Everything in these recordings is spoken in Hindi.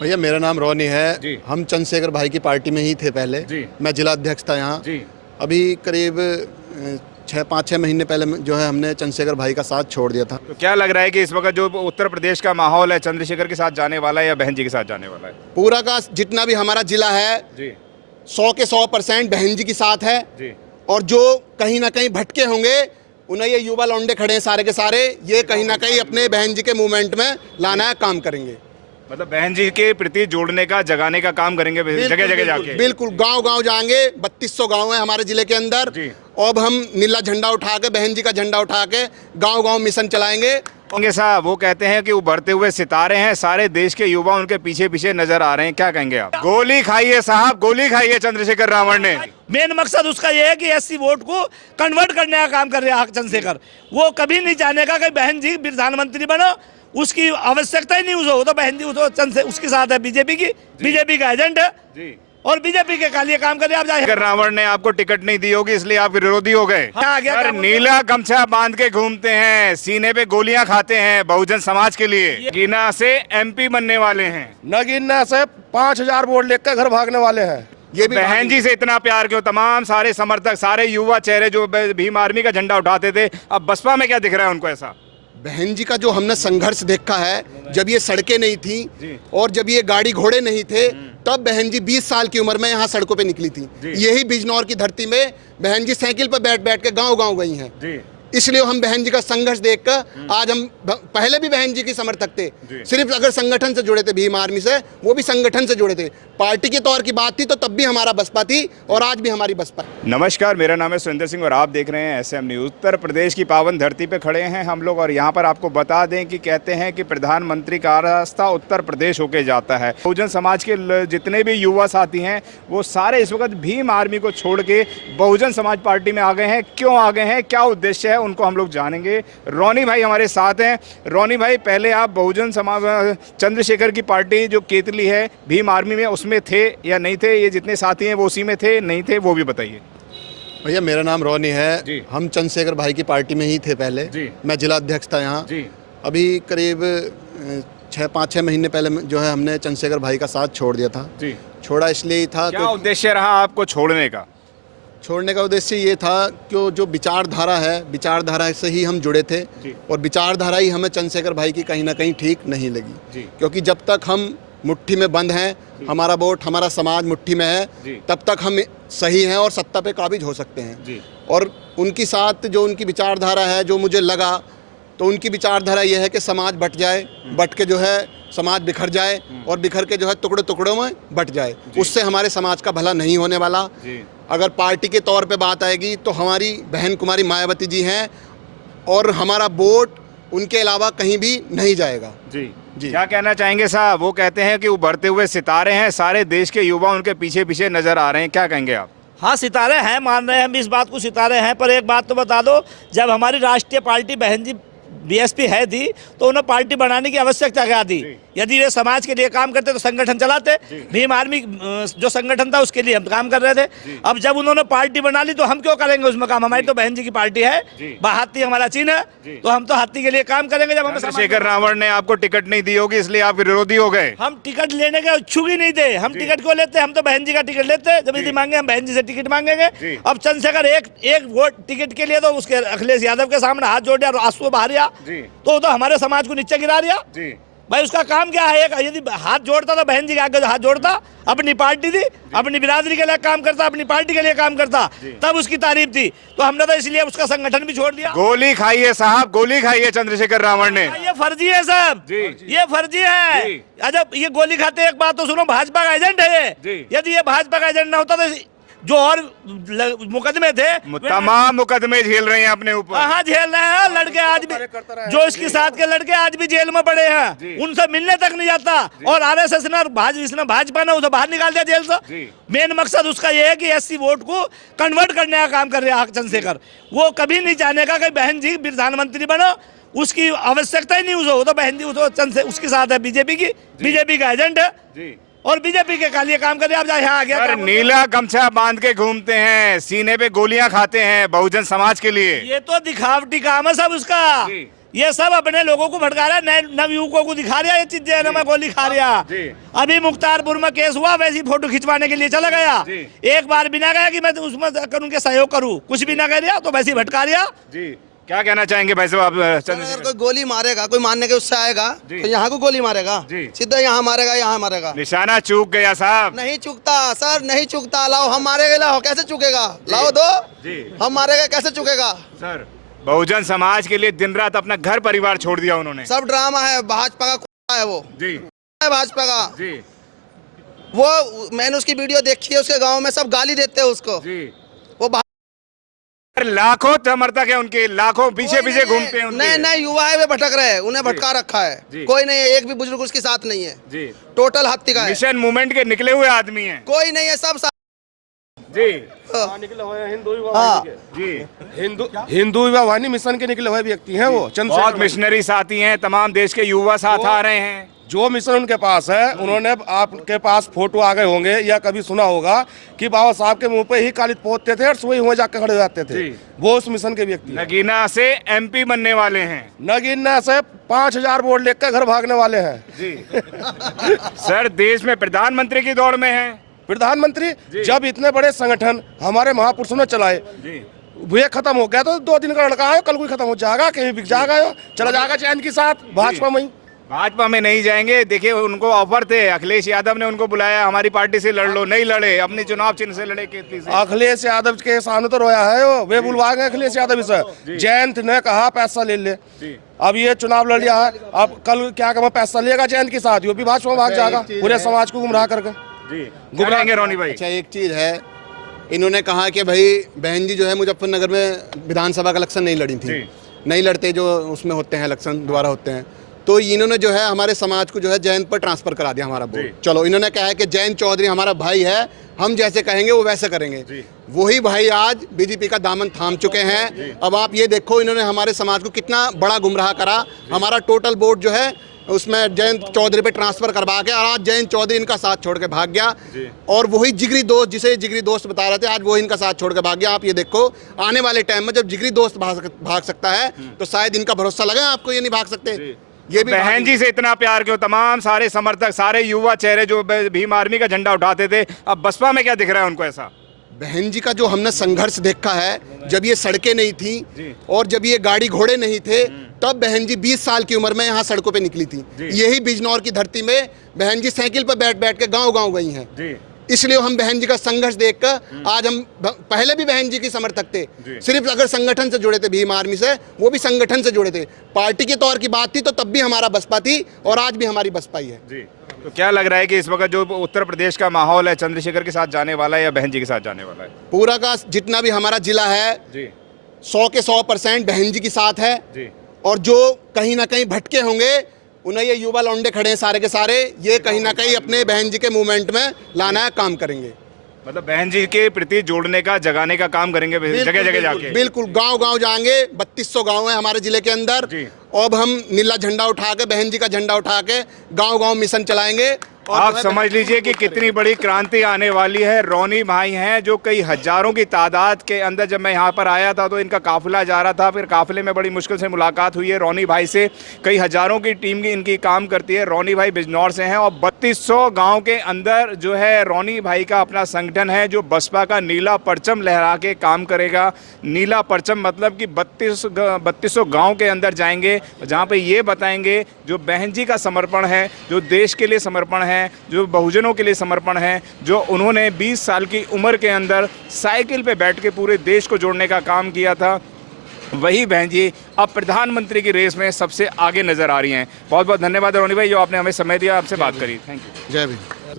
भैया मेरा नाम रोनी है जी। हम चंद्रशेखर भाई की पार्टी में ही थे पहले जी। मैं जिला अध्यक्ष था यहाँ। जी। अभी करीब 5-6 महीने पहले जो है हमने चंद्रशेखर भाई का साथ छोड़ दिया था। तो क्या लग रहा है कि इस वक्त जो उत्तर प्रदेश का माहौल है चंद्रशेखर के साथ जाने वाला है या बहन जी के साथ जाने वाला है? पूरा का जितना भी हमारा जिला है जी 100 के 100% बहन जी के साथ है। जी। और जो कहीं ना कहीं भटके होंगे उन्हें ये युवा लौंडे खड़े हैं सारे के सारे, ये कहीं ना कहीं अपने बहन जी के मूवमेंट में लाना है, काम करेंगे। मतलब बहन जी के प्रति जोड़ने का, जगाने का काम करेंगे जगह जगह जाके। बिल्कुल गांव गांव जाएंगे। 3200 गांव है हमारे जिले के अंदर। जी। अब हम नीला झंडा उठा के, बहन जी का झंडा उठा के गांव गांव मिशन चलाएंगे। होंगे साहब, वो कहते हैं कि उभरते हुए सितारे हैं, सारे देश के युवा उनके पीछे पीछे नजर आ रहे हैं, क्या कहेंगे आप? गोली खाइए साहब, गोली खाइए चंद्रशेखर रावण ने। मेन मकसद उसका ये है कि एससी वोट को कन्वर्ट करने का काम कर रहा है चंद्रशेखर। वो कभी नहीं चाहेगा कि बहन जी प्रधानमंत्री बनो, उसकी आवश्यकता ही नहीं। वो तो बहन जी वो तो उसके साथ है, बीजेपी का एजेंट है जी। और बीजेपी के लिए काम कर रहे हैं। आप रावण ने आपको टिकट नहीं दी होगी इसलिए आप विरोधी हो गए। हाँ, सर, नीला गमछा बांध के घूमते हैं, सीने पे गोलियां खाते हैं बहुजन समाज के लिए। गिना से एमपी बनने वाले हैं, नगीना से 5000 वोट लेकर घर भागने वाले हैं। ये भी बहन जी से इतना प्यार क्यों? तमाम सारे समर्थक, सारे युवा चेहरे जो भीम आर्मी का झंडा उठाते थे, अब बसपा में क्या दिख रहा है उनको ऐसा? बहन जी का जो हमने संघर्ष देखा है, जब ये सड़कें नहीं थी और जब ये गाड़ी घोड़े नहीं थे, तब बहन जी 20 साल की उम्र में यहाँ सड़कों पे निकली थी। यही बिजनौर की धरती में बहन जी साइकिल पर बैठ बैठ के गांव गांव गई हैं। इसलिए हम बहन जी का संघर्ष देखकर आज हम पहले भी बहन जी के समर्थक थे। सिर्फ अगर संगठन से जुड़े थे, भीम आर्मी से, वो भी संगठन से जुड़े थे। पार्टी के तौर की बात थी तो तब भी हमारा बसपा थी और आज भी हमारी बसपा। नमस्कार, मेरा नाम है सुरेंद्र सिंह और आप देख रहे हैं एसएम न्यूज़। उत्तर प्रदेश की पावन धरती पे खड़े हैं हम लोग और यहाँ पर आपको बता दें कि कहते हैं कि प्रधानमंत्री का रास्ता उत्तर प्रदेश होके जाता है। बहुजन समाज के जितने भी युवा साथी हैं वो सारे इस वक्त भीम आर्मी को छोड़ के बहुजन समाज पार्टी में आ गए हैं। क्यों आ गए हैं, क्या उद्देश्य है, उनको हम लोग जानेंगे। रोनी भाई हमारे साथ हैं। रोनी भाई, पहले आप बहुजन समाज चंद्रशेखर की पार्टी जो केतली है भीम आर्मी में, उसमें थे या नहीं थे? ये जितने साथी हैं वो उसी में थे, नहीं थे, वो भी बताइए। भैया मेरा नाम रोनी है। हम चंद्रशेखर भाई की पार्टी में ही थे पहले। मैं जिला अध्यक्ष था यहाँ। अभी करीब 5-6 महीने पहले जो है हमने चंद्रशेखर भाई का साथ छोड़ दिया था। छोड़ा इसलिए था, क्या उद्देश्य रहा आपको छोड़ने का? छोड़ने का उद्देश्य ये था कि जो विचारधारा है, विचारधारा से ही हम जुड़े थे और विचारधारा ही हमें चंद्रशेखर भाई की कहीं ना कहीं ठीक नहीं लगी। क्योंकि जब तक हम मुट्ठी में बंद हैं, हमारा वोट, हमारा समाज मुट्ठी में है, तब तक हम सही हैं और सत्ता पे काबिज हो सकते हैं। और उनकी साथ जो उनकी विचारधारा है, जो मुझे लगा, तो उनकी विचारधारा यह है कि समाज बट जाए, बट के जो है समाज बिखर जाए और बिखर के जो है टुकड़े टुकड़ों में बट जाए। उससे हमारे समाज का भला नहीं होने वाला। अगर पार्टी के तौर पे बात आएगी तो हमारी बहन कुमारी मायावती जी हैं और हमारा वोट उनके अलावा कहीं भी नहीं जाएगा। जी। क्या कहना चाहेंगे साहब? वो कहते हैं कि उभरते हुए सितारे हैं, सारे देश के युवा उनके पीछे पीछे नजर आ रहे हैं, क्या कहेंगे आप? हाँ, सितारे हैं, मान रहे हैं हम इस बात को, सितारे हैं। पर एक बात तो बता दो, जब हमारी राष्ट्रीय पार्टी बहन जी बीएसपी है थी तो उन्हें पार्टी बनाने की आवश्यकता क्या थी? यदि वे समाज के लिए काम करते तो संगठन चलाते। भीम आर्मी जो संगठन था उसके लिए हम काम कर रहे थे। अब जब उन्होंने पार्टी बना ली तो हम क्यों करेंगे उसमें काम? हमारी तो बहन जी की पार्टी है, हाथी हमारा चिन्ह है, तो हम तो हाथी के लिए काम करेंगे। जब हमें चंद्रशेखर रावण ने आपको टिकट नहीं दी होगी इसलिए आप विरोधी हो गए। हम टिकट लेने के इच्छुक ही नहीं थे। हम टिकट क्यों लेते? हम तो बहन जी का टिकट लेते। जब यदि मांगे हम बहन जी से टिकट मांगेंगे। अब चंद्रशेखर एक वोट टिकट के लिए तो उसके अखिलेश यादव के सामने हाथ जोड़ दिया और आंसू बहा दिया, तो हमारे समाज को नीचे गिरा दिया। भाई उसका काम क्या है? यदि हाथ जोड़ता तो बहन जी के आगे हाथ जोड़ता, अपनी पार्टी थी, अपनी बिरादरी के लिए काम करता, अपनी पार्टी के लिए काम करता, तब उसकी तारीफ थी। तो हमने तो इसलिए उसका संगठन भी छोड़ दिया। गोली खाइए साहब, गोली खाइए चंद्रशेखर रावण ने। ये फर्जी है साहब, ये फर्जी है। जब ये गोली खाते, एक बात तो सुनो, भाजपा का एजेंट है ये। यदि ये भाजपा का एजेंट ना होता तो जो और मुकदमे थे, तमाम मुकदमे झेल रहे हैं अपने ऊपर। हाँ, झेल रहे हैं लड़के आज भी, जो इसके साथ के लड़के आज भी जेल में पड़े हैं, उनसे मिलने तक नहीं जाता। और आरएसएस ने भाजपा ने उसे बाहर निकाल दिया जेल से। मेन मकसद उसका यह है कि एससी वोट को कन्वर्ट करने का काम कर रहा है चंद्रशेखर। वो कभी नहीं चाहेगा कि बहन जी प्रधानमंत्री बनो, उसकी आवश्यकता ही नहीं। वो तो बहन जी वो तो उसके साथ है, बीजेपी का एजेंट है और बीजेपी के लिए काम कर रहे हैं। आप यहाँ आ गया, नीला गमछा बांध के घूमते हैं, सीने पे गोलियां खाते हैं बहुजन समाज के लिए। ये तो दिखावटी काम है सब उसका। ये सब अपने लोगों को भटका रहा है, नए नवयुवकों को दिखा रहा है ये चीजें, ना मैं गोली खा रहा। अभी मुख्तारपुर में केस हुआ, वैसी फोटो खिंचवाने के लिए चला गया, एक बार बिना गया कि मैं उसमें उनके सहयोग करूं, कुछ भी ना कर रहा तो वैसे ही भटका रहा। जी क्या कहना चाहेंगे भाई साहब आप? अगर कोई गोली मारेगा, कोई मारने के उससे आएगा तो यहाँ को गोली मारेगा, सीधा यहाँ मारेगा, यहाँ मारेगा। निशाना चूक गया साहब। नहीं चुकता सर, नहीं चुकता। लाओ हम मारेगा, लाओ कैसे चुकेगा, लाओ दो हम मारेगा, कैसे चुकेगा सर? बहुजन समाज के लिए दिन रात अपना घर परिवार छोड़ दिया उन्होंने। सब ड्रामा है, भाजपा का है वो जी, भाजपा का जी। वो मैंने उसकी वीडियो देखी है, उसके गांव में सब गाली देते हैं उसको जी। वो लाखों समर्थक है उनके, लाखों पीछे पीछे घूमते हैं उनके। नए नए युवा है, वे भटक रहे हैं, उन्हें भटका रखा है। कोई नहीं है, एक भी बुजुर्ग उसके साथ नहीं है जी। टोटल हत्या का है। मिशन मूवमेंट के निकले हुए आदमी हैं। कोई नहीं है, सब जी निकले हुए हिंदू हाँ जी। हिंदू विवाह मिशन के निकले हुए व्यक्ति हैं वो। बहुत मिशनरी साथी हैं, तमाम देश के युवा साथ आ रहे हैं। जो मिशन उनके पास है, उन्होंने आपके पास फोटो आ गए होंगे या कभी सुना होगा कि बाबा साहब के मुंह पे ही कालिज पोतते थे और सुई हुए जाकर खड़े हो जाते थे। वो उस मिशन के व्यक्ति हैं। नगीना से एमपी बनने वाले हैं। नगीना से 5000 वोट लेकर घर भागने वाले हैं। जी सर, देश में प्रधानमंत्री की दौड़ में है। प्रधानमंत्री जब इतने बड़े संगठन हमारे महापुरुषों ने चलाए, ये खत्म हो गया तो 2 दिन का लड़का है, कल कोई खत्म हो जाएगा, कहीं बिक जाएगा, चला जाएगा चैन के साथ भाजपा में। भाजपा में नहीं जाएंगे। देखिए उनको ऑफर थे, अखिलेश यादव ने उनको बुलाया, हमारी पार्टी से लड़ लो, नहीं लड़े, अपने चुनाव चिन्ह से लड़े केतली से। अखिलेश यादव के सामने तो रोया है वो, वे बुलवा गए अखिलेश यादव से। जयंत ने कहा पैसा ले ले, अब ये चुनाव लड़ लिया है, अब कल क्या कहा पैसा लेगा जयंत के साथ, वो भी भाजपा में भाग जाएगा, पूरे समाज को गुमराह करके। गुमराहेंगे रोनी भाई। अच्छा एक चीज़ है, इन्होंने कहा कि भाई बहन जी जो है मुजफ्फरनगर में विधानसभा का इलेक्शन नहीं लड़ी थी, नहीं लड़ते जो उसमें होते हैं इलेक्शन दोबारा होते हैं, तो इन्होंने जो है हमारे समाज को जो है जयंत पर ट्रांसफर करा दिया हमारा वोट। चलो इन्होंने कहा है कि जयंत चौधरी हमारा भाई है, हम जैसे कहेंगे वो वैसे करेंगे। वही भाई आज बीजेपी का दामन थाम चुके हैं। अब आप ये देखो इन्होंने हमारे समाज को कितना बड़ा गुमराह करा, हमारा टोटल वोट जो है उसमें जयंत चौधरी पे ट्रांसफर करवा के, और आज जयंत चौधरी इनका साथ छोड़ के भाग गया। और वही जिगरी दोस्त, जिसे जिगरी दोस्त बता रहे थे, आज वो इनका साथ छोड़ के भाग गया। आप ये देखो आने वाले टाइम में जब जिगरी दोस्त भाग सकता है तो शायद इनका भरोसा लगा, आपको ये नहीं भाग सकते। ये भी बहन जी से इतना प्यार क्यों? तमाम सारे समर्थक, सारे युवा चेहरे जो भीम आर्मी का झंडा उठाते थे, अब बसपा में क्या दिख रहा है उनको ऐसा? बहन जी का जो हमने संघर्ष देखा है, जब ये सड़कें नहीं थी और जब ये गाड़ी घोड़े नहीं थे, तब बहन जी 20 साल की उम्र में यहाँ सड़कों पे निकली थी। यही बिजनौर की धरती में बहन जी साइकिल पर बैठ बैठ के गांव-गांव गई हैं। इसलिए हम बहन जी का संघर्ष देखकर आज हम, पहले भी बहन जी के समर्थक थे, सिर्फ अगर संगठन से जुड़े थे, भीम आर्मी से, वो भी संगठन से जुड़े थे, पार्टी के तौर की बात थी तो तब भी हमारा बसपा थी और आज भी हमारी बसपा ही है। तो क्या लग रहा है कि इस वक्त जो उत्तर प्रदेश का माहौल है, चंद्रशेखर के साथ जाने वाला है या बहन जी के साथ जाने वाला है? पूरा का जितना भी हमारा जिला है 100 के 100% बहन जी के साथ है। और जो कहीं ना कहीं भटके होंगे, उन्हें ये युवा लौंडे खड़े हैं सारे के सारे, ये कहीं ना कहीं अपने बहन जी के मूवमेंट में लाना है, काम करेंगे। मतलब बहन जी के प्रति जोड़ने का, जगाने का काम करेंगे जगह जगह जाके। बिल्कुल गांव-गांव जाएंगे, 3200 गांव है हमारे जिले के अंदर। अब हम नीला झंडा उठा के, बहन जी का झंडा उठा के गांव-गांव मिशन चलाएंगे। आप समझ लीजिए कि कितनी बड़ी क्रांति आने वाली है। रोनी भाई हैं जो कई हजारों की तादाद के अंदर, जब मैं यहाँ पर आया था तो इनका काफिला जा रहा था, फिर काफिले में बड़ी मुश्किल से मुलाकात हुई है रोनी भाई से। कई हजारों की टीम की इनकी काम करती है। रोनी भाई बिजनौर से हैं और 3200 गांव के अंदर जो है रोनी भाई का अपना संगठन है जो बसपा का नीला परचम लहरा के काम करेगा। नीला परचम मतलब कि 3200 गाँव के अंदर जाएंगे, जहाँ पर ये बताएंगे जो बहन जी का समर्पण है, जो देश के लिए समर्पण है, जो बहुजनों के लिए समर्पण है, जो उन्होंने 20 साल की उम्र के अंदर साइकिल पे बैठ के पूरे देश को जोड़ने का काम किया था, वही बहन जी अब प्रधानमंत्री की रेस में सबसे आगे नजर आ रही हैं। बहुत बहुत धन्यवाद रोनी भाई जो आपने हमें समय दिया, आपसे बात करी। Thank you. जय भीम।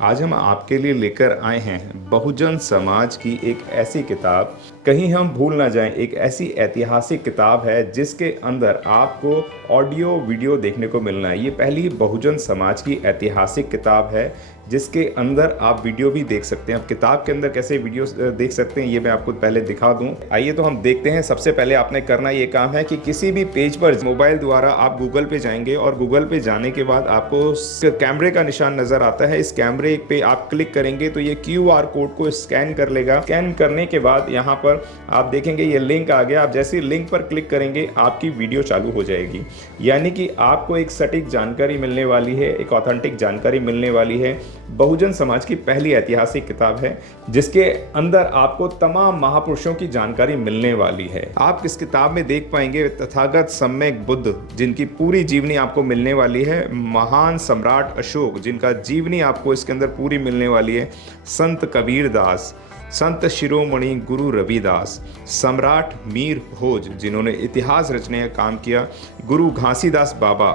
आज हम आपके लिए लेकर आए हैं बहुजन समाज की एक ऐसी किताब, कहीं हम भूल ना जाएं, एक ऐसी ऐतिहासिक किताब है जिसके अंदर आपको ऑडियो वीडियो देखने को मिलना है। ये पहली बहुजन समाज की ऐतिहासिक किताब है जिसके अंदर आप वीडियो भी देख सकते हैं। अब किताब के अंदर कैसे वीडियो देख सकते हैं ये मैं आपको पहले दिखा दूं। आइए तो हम देखते हैं। सबसे पहले आपने करना ये काम है कि किसी भी पेज पर मोबाइल द्वारा आप गूगल पे जाएंगे और गूगल पे जाने के बाद आपको कैमरे का निशान नजर आता है। इस कैमरे पे आप क्लिक करेंगे तो ये QR कोड को स्कैन कर लेगा। स्कैन करने के बाद यहाँ पर आप देखेंगे ये लिंक आ गया। आप जैसे लिंक पर क्लिक करेंगे आपकी वीडियो चालू हो जाएगी, यानी कि आपको एक सटीक जानकारी मिलने वाली है, एक ऑथेंटिक जानकारी मिलने वाली है। बहुजन समाज की पहली ऐतिहासिक किताब है जिसके अंदर आपको तमाम महापुरुषों की जानकारी मिलने वाली है। आप इस किताब में देख पाएंगे तथागत सम्यक बुद्ध जिनकी पूरी जीवनी आपको मिलने वाली है, महान सम्राट अशोक जिनका जीवनी आपको इसके अंदर पूरी मिलने वाली है, संत कबीर दास, संत शिरोमणि गुरु रविदास, सम्राट मीर भोज जिन्होंने इतिहास रचने का काम किया, गुरु घासीदास बाबा,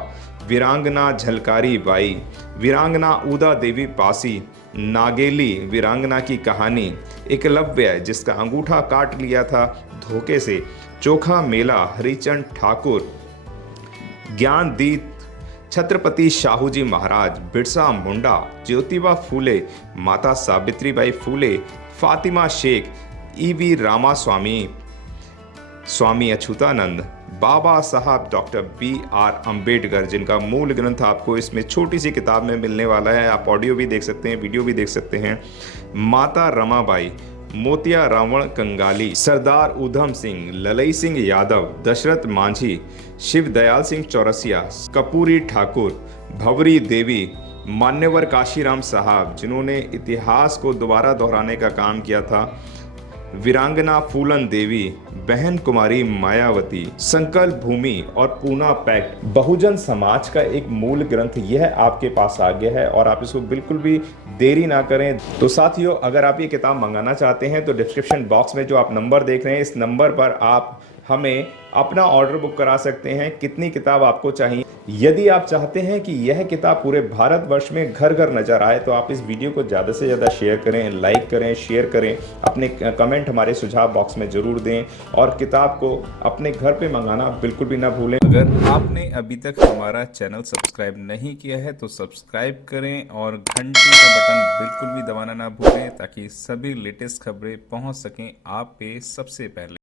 वीरांगना झलकारी बाई, वीरांगना उदा देवी पासी, नागेली वीरांगना की कहानी, एकलव्य जिसका अंगूठा काट लिया था धोखे से, चोखा मेला हरिचंद ठाकुर, ज्ञानदीप छत्रपति शाहूजी महाराज, बिरसा मुंडा, ज्योतिबा फूले, माता सावित्रीबाई फूले, फातिमा शेख, EV रामास्वामी, स्वामी अच्युतानंद, बाबा साहब डॉक्टर BR अम्बेडकर जिनका मूल ग्रंथ आपको इसमें छोटी सी किताब में मिलने वाला है। आप ऑडियो भी देख सकते हैं, वीडियो भी देख सकते हैं। माता रमाबाई, मोतिया रावण कंगाली, सरदार उधम सिंह, ललई सिंह यादव, दशरथ मांझी, शिव दयाल सिंह चौरसिया, कपूरी ठाकुर, भंवरी देवी, मान्यवर काशीराम साहब जिन्होंने इतिहास को दोबारा दोहराने का काम किया था, वीरांगना फूलन देवी, बहन कुमारी मायावती, संकल्प भूमि और पूना पैक्ट। बहुजन समाज का एक मूल ग्रंथ यह आपके पास आ गया है और आप इसको बिल्कुल भी देरी ना करें। तो साथियों, अगर आप ये किताब मंगाना चाहते हैं तो डिस्क्रिप्शन बॉक्स में जो आप नंबर देख रहे हैं इस नंबर पर आप हमें अपना ऑर्डर बुक करा सकते हैं। कितनी किताब आपको चाहिए? यदि आप चाहते हैं कि यह किताब पूरे भारतवर्ष में घर घर नजर आए तो आप इस वीडियो को ज़्यादा से ज़्यादा शेयर करें, लाइक करें, शेयर करें, अपने कमेंट हमारे सुझाव बॉक्स में ज़रूर दें और किताब को अपने घर पे मंगाना बिल्कुल भी ना भूलें। अगर आपने अभी तक हमारा चैनल सब्सक्राइब नहीं किया है तो सब्सक्राइब करें और घंटी का बटन बिल्कुल भी दबाना ना भूलें ताकि सभी लेटेस्ट खबरें पहुँच सकें आप पे सबसे पहले।